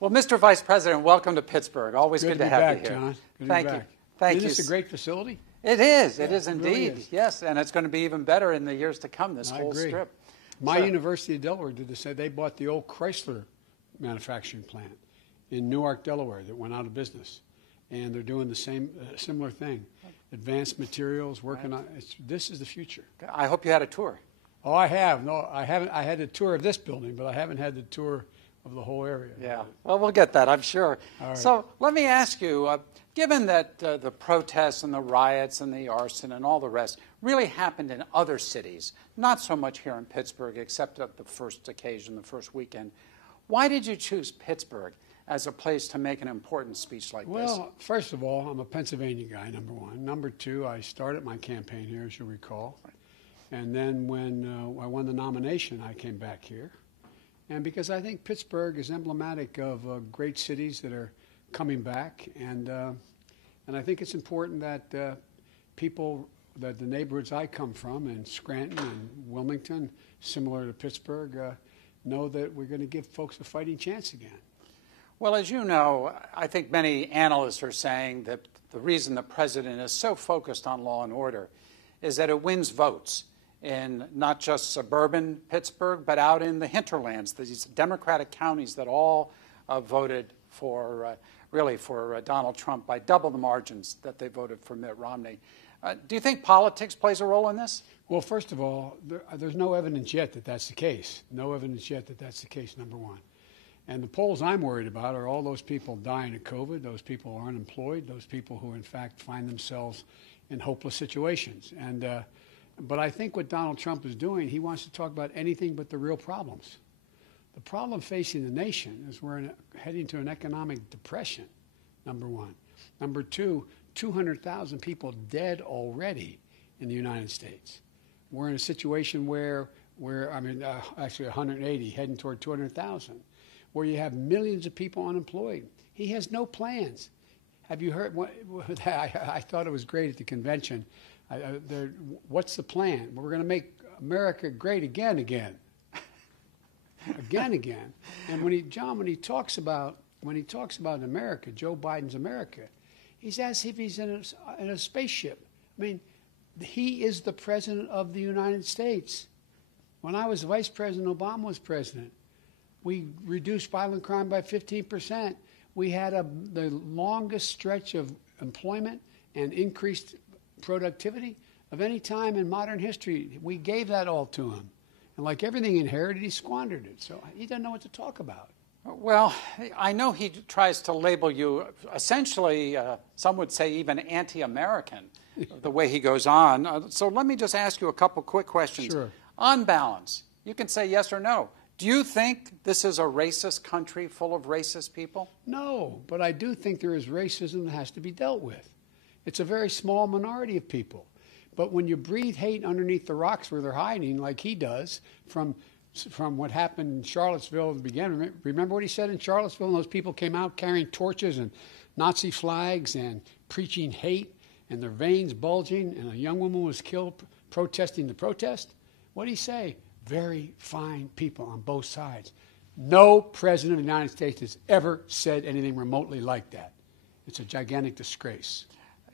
Well, Mr. Vice President, welcome to Pittsburgh. Always good to have you here. John. Good Thank to be you. back. Thank Isn't you. this a great facility? It is. It Yeah, is it indeed. really is. Yes, and it's going to be even better in the years to come, this whole agree. strip. My So- University of Delaware did this. They bought the old Chrysler manufacturing plant in Newark, Delaware, that went out of business. And they're doing the same, similar thing. Advanced materials, working on, this is the future. I hope you had a tour. Oh, I have. No, I haven't. I had a tour of this building, but I haven't had the tour of the whole area. Yeah, well, we'll get that, I'm sure. All right. So let me ask you, given that the protests and the riots and the arson and all the rest really happened in other cities, not so much here in Pittsburgh, except at the first occasion, the first weekend, why did you choose Pittsburgh as a place to make an important speech like this? Well, first of all, I'm a Pennsylvania guy, number one. Number two, I started my campaign here, as you recall. And then when I won the nomination, I came back here. And because I think Pittsburgh is emblematic of great cities that are coming back. And I think it's important that people, that the neighborhoods I come from, in Scranton and Wilmington, similar to Pittsburgh, know that we're going to give folks a fighting chance again. Well, as you know, I think many analysts are saying that the reason the president is so focused on law and order is that it wins votes in not just suburban Pittsburgh, but out in the hinterlands, these Democratic counties that all voted for, really for Donald Trump by double the margins that they voted for Mitt Romney. Do you think politics plays a role in this? Well, first of all, there's no evidence yet that that's the case. No evidence yet that that's the case, number one. And the polls I'm worried about are all those people dying of COVID, those people who are unemployed, those people who, in fact, find themselves in hopeless situations. But I think what Donald Trump is doing, he wants to talk about anything but the real problems. The problem facing the nation is we're heading to an economic depression, number one. Number two, 200,000 people dead already in the United States. We're in a situation where actually 180, heading toward 200,000, where you have millions of people unemployed. He has no plans. Have you heard? I thought it was great at the convention. What's the plan? We're going to make America great again. Again. And when he talks about America, Joe Biden's America, he's as if he's in a spaceship. I mean, he is the president of the United States. When I was vice president, Obama was president. We reduced violent crime by 15%. We had the longest stretch of employment and increased productivity of any time in modern history. We gave that all to him. And like everything inherited, he squandered it. So he doesn't know what to talk about. Well, I know he tries to label you essentially, some would say even anti-American, the way he goes on. So let me just ask you a couple quick questions. Sure. On balance, you can say yes or no. Do you think this is a racist country full of racist people? No, but I do think there is racism that has to be dealt with. It's a very small minority of people. But when you breathe hate underneath the rocks where they're hiding, like he does, from what happened in Charlottesville at the beginning. Remember what he said in Charlottesville? And those people came out carrying torches and Nazi flags and preaching hate and their veins bulging, and a young woman was killed protesting the protest. What did he say? Very fine people on both sides. No president of the United States has ever said anything remotely like that. It's a gigantic disgrace.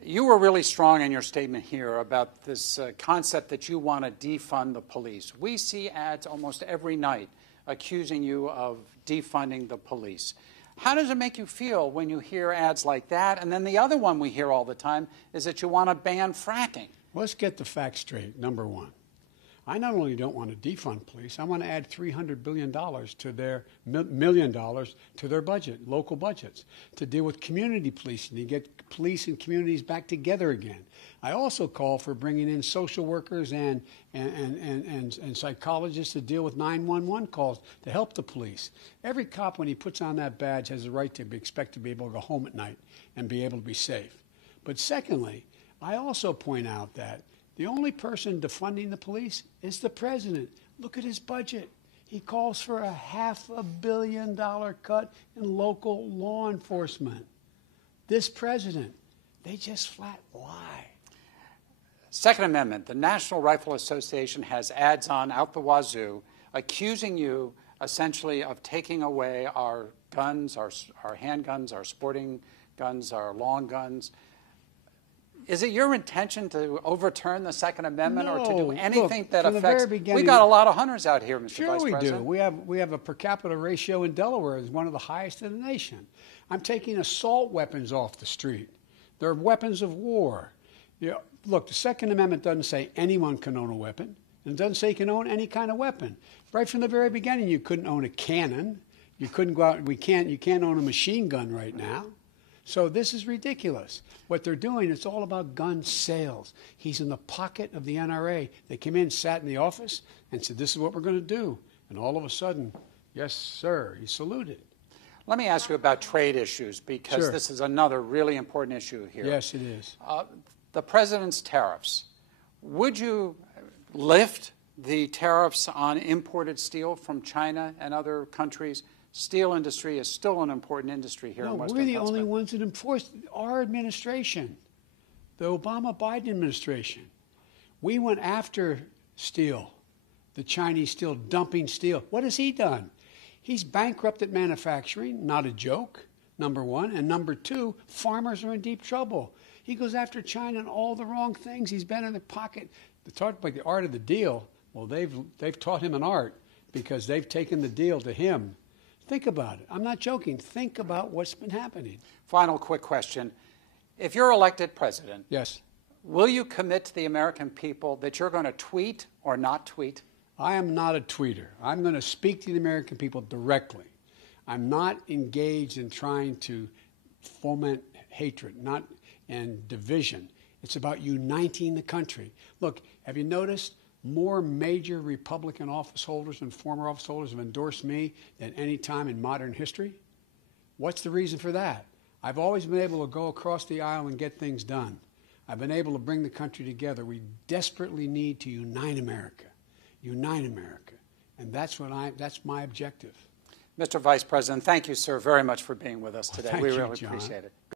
You were really strong in your statement here about this concept that you want to defund the police. We see ads almost every night accusing you of defunding the police. How does it make you feel when you hear ads like that? And then the other one we hear all the time is that you want to ban fracking. Let's get the facts straight, number one. I not only don't want to defund police, I want to add $300 billion to their $1 million to their budget, local budgets, to deal with community policing, to get police and communities back together again. I also call for bringing in social workers and psychologists to deal with 911 calls to help the police. Every cop, when he puts on that badge, has a right to expect to be able to go home at night and be able to be safe. But secondly, I also point out that the only person defunding the police is the president. Look at his budget. He calls for a $500 million cut in local law enforcement. This president, they just flat lie. Second Amendment, the National Rifle Association has ads on out the wazoo accusing you essentially of taking away our guns, our handguns, our sporting guns, our long guns. Is it your intention to overturn the Second Amendment or to do anything that affects? We got a lot of hunters out here, Mr. Vice President. Sure we do. We have a per capita ratio in Delaware is one of the highest in the nation. I'm taking assault weapons off the street. They're weapons of war. You know, look, the Second Amendment doesn't say anyone can own a weapon. It doesn't say you can own any kind of weapon. Right from the very beginning, you couldn't own a cannon. You couldn't go out. You can't own a machine gun right now. So this is ridiculous. What they're doing, it's all about gun sales. He's in the pocket of the NRA. They came in, sat in the office, and said, this is what we're going to do. And all of a sudden, yes, sir, he saluted. Let me ask you about trade issues, because this is another really important issue here. Yes, it is. The president's tariffs. Would you lift the tariffs on imported steel from China and other countries? Steel industry is still an important industry here in Western Pennsylvania. We're the only ones that enforced our administration, the Obama-Biden administration. We went after steel, the Chinese steel, dumping steel. What has he done? He's bankrupted manufacturing, not a joke, number one. And number two, farmers are in deep trouble. He goes after China and all the wrong things. He's been in the pocket. They talk about the art of the deal. Well, they've taught him an art because they've taken the deal to him. Think about it. I'm not joking. Think about what's been happening. Final quick question. If you're elected president, yes, will you commit to the American people that you're going to tweet or not tweet? I am not a tweeter. I'm going to speak to the American people directly. I'm not engaged in trying to foment hatred and division. It's about uniting the country. Look, have you noticed? More major Republican office holders and former office holders have endorsed me than any time in modern history. What's the reason for that? I've always been able to go across the aisle and get things done. I've been able to bring the country together. We desperately need to unite America. Unite America. And that's my objective. Mr. Vice President, thank you, sir, very much for being with us today. Thank we you, really John. appreciate it.